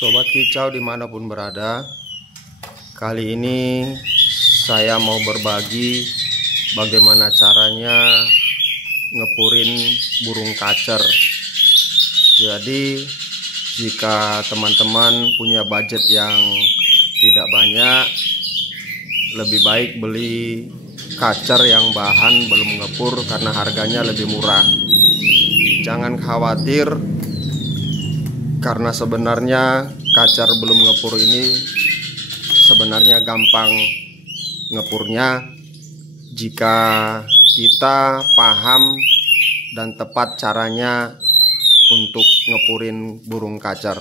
Sobat Kicau dimanapun berada, kali ini saya mau berbagi bagaimana caranya ngepurin burung kacer. Jadi jika teman-teman punya budget yang tidak banyak, lebih baik beli kacer yang bahan belum ngepur karena harganya lebih murah. Jangan khawatir, karena sebenarnya kacer belum ngepur ini sebenarnya gampang ngepurnya jika kita paham dan tepat caranya untuk ngepurin burung kacer.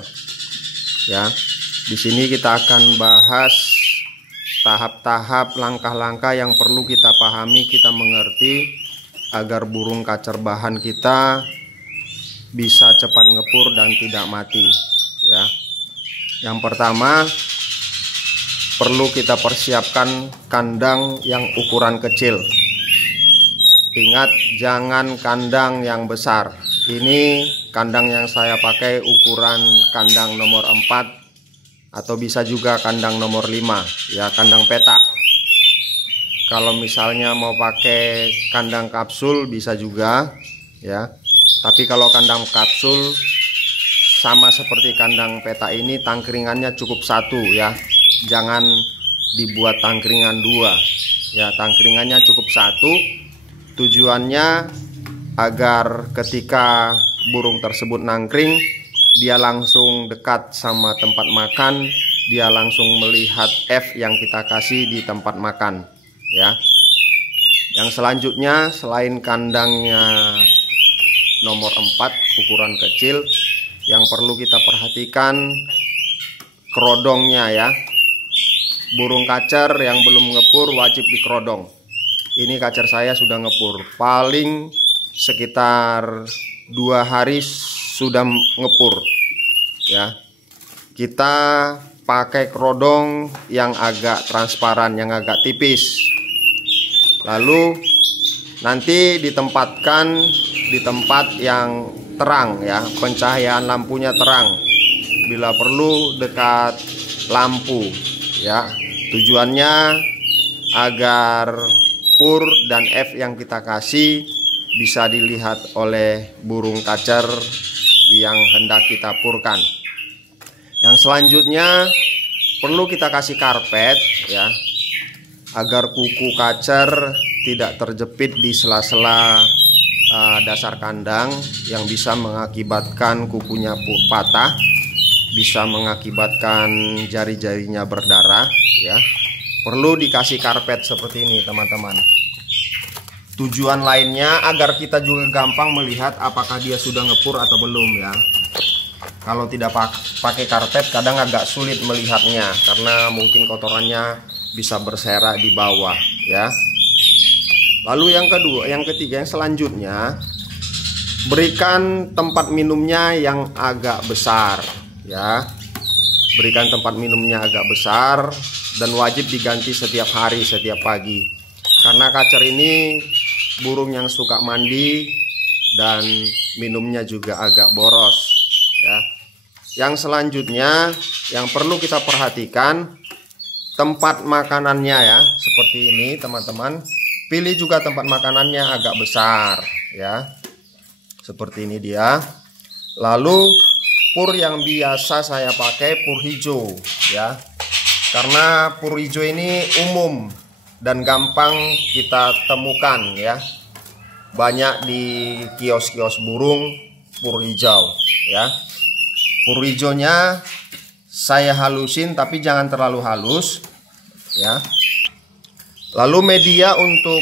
Ya, di sini kita akan bahas tahap-tahap, langkah-langkah yang perlu kita pahami, kita mengerti agar burung kacer bahan kita bisa cepat ngepur dan tidak mati. Ya, yang pertama perlu kita persiapkan kandang yang ukuran kecil. Ingat, jangan kandang yang besar. Ini kandang yang saya pakai ukuran kandang nomor 4 atau bisa juga kandang nomor 5, ya, kandang petak. Kalau misalnya mau pakai kandang kapsul bisa juga, ya. Tapi kalau kandang kapsul sama seperti kandang peta ini, tangkringannya cukup 1, ya. Jangan dibuat tangkringan 2, ya. Tangkringannya cukup 1. Tujuannya agar ketika burung tersebut nangkring, dia langsung dekat sama tempat makan, dia langsung melihat F yang kita kasih di tempat makan, ya. Yang selanjutnya, selain kandangnya nomor 4 ukuran kecil, yang perlu kita perhatikan kerodongnya, ya. Burung kacer yang belum ngepur wajib dikerodong. Ini kacer saya sudah ngepur, paling sekitar 2 hari sudah ngepur, ya. Kita pakai kerodong yang agak transparan, yang agak tipis. Lalu nanti ditempatkan di tempat yang terang, ya, pencahayaan lampunya terang, bila perlu dekat lampu, ya. Tujuannya agar pur dan F yang kita kasih bisa dilihat oleh burung kacer yang hendak kita purkan. Yang selanjutnya perlu kita kasih karpet, ya, agar kuku kacer tidak terjepit di sela-sela dasar kandang yang bisa mengakibatkan kukunya patah, bisa mengakibatkan jari-jarinya berdarah, ya. Perlu dikasih karpet seperti ini, teman-teman. Tujuan lainnya agar kita juga gampang melihat apakah dia sudah ngepur atau belum, ya. Kalau tidak pakai karpet kadang agak sulit melihatnya karena mungkin kotorannya bisa berserak di bawah, ya. Lalu yang ketiga, yang selanjutnya, berikan tempat minumnya yang agak besar, ya. Berikan tempat minumnya agak besar dan wajib diganti setiap hari, setiap pagi. Karena kacer ini burung yang suka mandi dan minumnya juga agak boros, ya. Yang selanjutnya yang perlu kita perhatikan tempat makanannya, ya. Seperti ini, teman-teman. Pilih juga tempat makanannya agak besar, ya. Seperti ini dia. Lalu pur yang biasa saya pakai pur hijau, ya. Karena pur hijau ini umum dan gampang kita temukan, ya. Banyak di kios-kios burung pur hijau, ya. Pur hijaunya saya halusin tapi jangan terlalu halus, ya. Lalu media untuk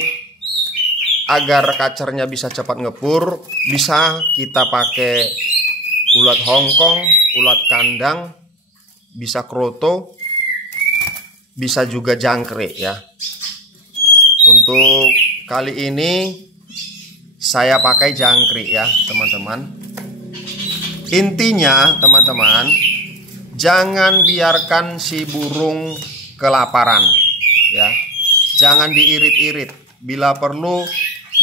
agar kacernya bisa cepat ngepur, bisa kita pakai ulat Hongkong, ulat kandang, bisa kroto, bisa juga jangkrik, ya. Untuk kali ini saya pakai jangkrik, ya, teman-teman. Intinya, teman-teman, jangan biarkan si burung kelaparan, ya. Jangan diirit-irit. Bila perlu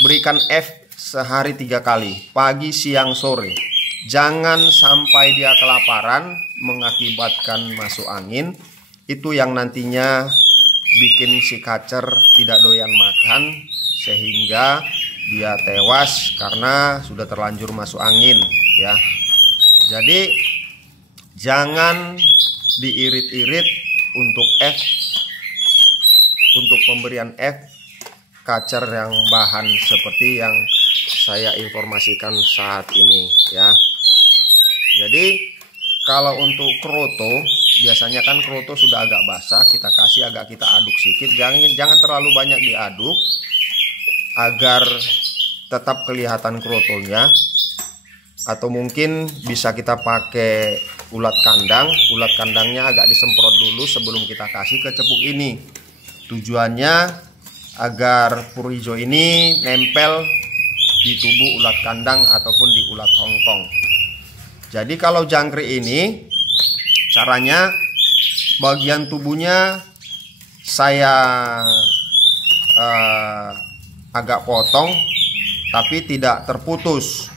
berikan F sehari 3 kali, pagi, siang, sore. Jangan sampai dia kelaparan mengakibatkan masuk angin. Itu yang nantinya bikin si kacer tidak doyan makan sehingga dia tewas karena sudah terlanjur masuk angin ya. Jadi jangan diirit-irit untuk untuk pemberian kacer yang bahan seperti yang saya informasikan saat ini ya. Jadi kalau untuk kroto, biasanya kan kroto sudah agak basah, kita kasih agak kita aduk sedikit. Jangan terlalu banyak diaduk agar tetap kelihatan krotonya. Atau mungkin bisa kita pakai ulat kandang. Ulat kandangnya agak disemprot dulu sebelum kita kasih ke cepuk ini. Tujuannya agar pur hijau ini nempel di tubuh ulat kandang ataupun di ulat Hongkong. Jadi kalau jangkrik ini caranya bagian tubuhnya saya agak potong tapi tidak terputus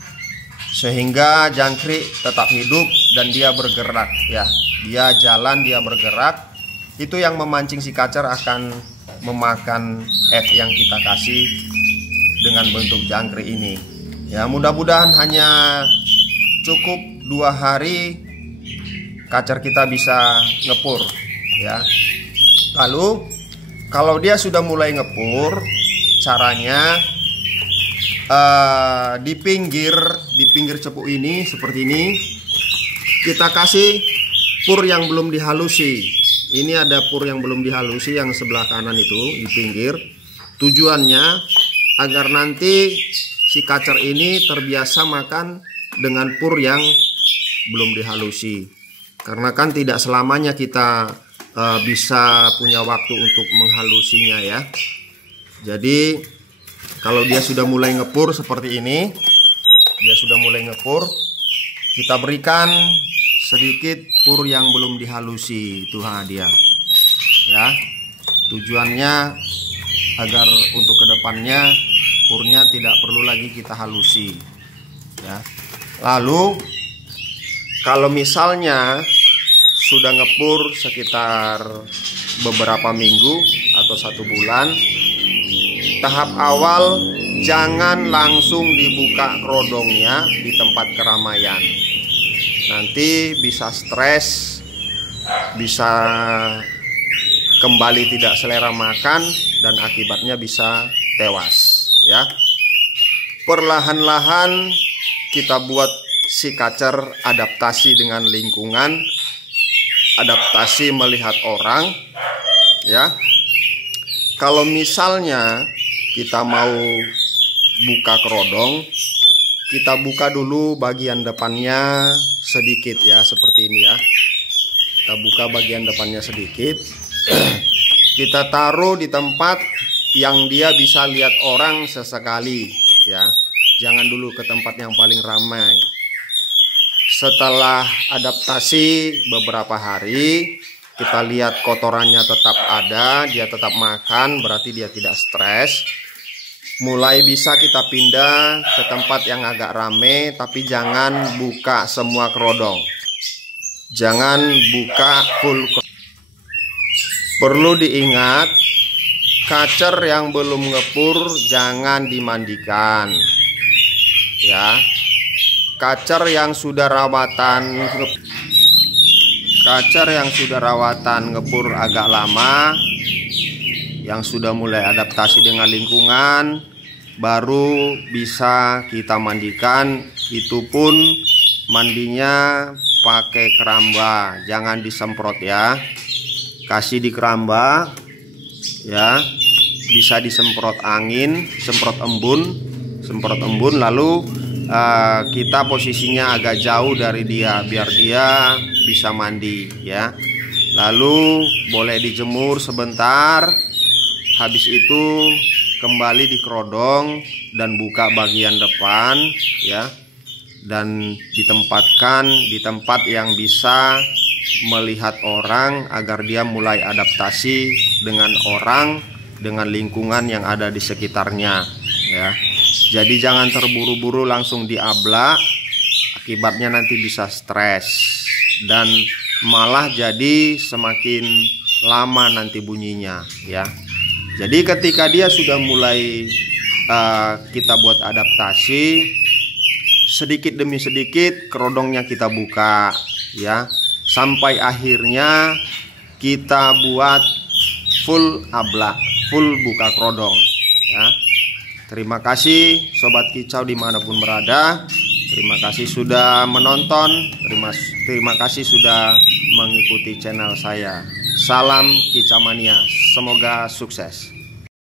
sehingga jangkrik tetap hidup dan dia bergerak ya. Dia jalan, dia bergerak. Itu yang memancing si kacer akan memakan yang kita kasih dengan bentuk jangkrik ini. Ya, mudah-mudahan hanya cukup 2 hari kacer kita bisa ngepur ya. Lalu kalau dia sudah mulai ngepur, caranya di pinggir cepuk ini seperti ini kita kasih pur yang belum dihalusi. Ini ada pur yang belum dihalusi yang sebelah kanan itu di pinggir. Tujuannya agar nanti si kacer ini terbiasa makan dengan pur yang belum dihalusi. Karena kan tidak selamanya kita bisa punya waktu untuk menghalusinya ya. Jadi kalau dia sudah mulai ngepur seperti ini, kita berikan sedikit pur yang belum dihalusi. Itu dia ya. Tujuannya agar untuk kedepannya purnya tidak perlu lagi kita halusi ya. Lalu kalau misalnya sudah ngepur sekitar beberapa minggu atau 1 bulan, tahap awal jangan langsung dibuka kerodongnya di tempat keramaian. Nanti bisa stres, bisa kembali tidak selera makan dan akibatnya bisa tewas ya. Perlahan-lahan kita buat si kacer adaptasi dengan lingkungan, adaptasi melihat orang ya. Kalau misalnya kita mau buka kerodong, kita buka dulu bagian depannya sedikit ya, seperti ini ya. Kita buka bagian depannya sedikit. Kita taruh di tempat yang dia bisa lihat orang sesekali ya. Jangan dulu ke tempat yang paling ramai. Setelah adaptasi beberapa hari, kita lihat kotorannya tetap ada, dia tetap makan, berarti dia tidak stres. Mulai bisa kita pindah ke tempat yang agak rame, tapi jangan buka semua kerodong. Jangan buka full. Perlu diingat, kacer yang belum ngepur jangan dimandikan ya. Kacer yang sudah rawatan ngepur agak lama, yang sudah mulai adaptasi dengan lingkungan, baru bisa kita mandikan. Itu pun mandinya pakai keramba, jangan disemprot ya. Kasih di keramba ya, bisa disemprot angin, semprot embun, lalu kita posisinya agak jauh dari dia biar dia bisa mandi ya. Lalu boleh dijemur sebentar. Habis itu kembali di kerodong dan buka bagian depan ya, dan ditempatkan di tempat yang bisa melihat orang agar dia mulai adaptasi dengan orang, dengan lingkungan yang ada di sekitarnya ya. Jadi jangan terburu-buru langsung diablak akibatnya nanti bisa stres dan malah jadi semakin lama nanti bunyinya ya. Jadi ketika dia sudah mulai kita buat adaptasi, sedikit demi sedikit kerodongnya kita buka ya, sampai akhirnya kita buat full ablak, full buka kerodong ya. Terima kasih Sobat Kicau dimanapun berada. Terima kasih sudah menonton. Terima kasih sudah mengikuti channel saya. Salam Kicau Mania, semoga sukses.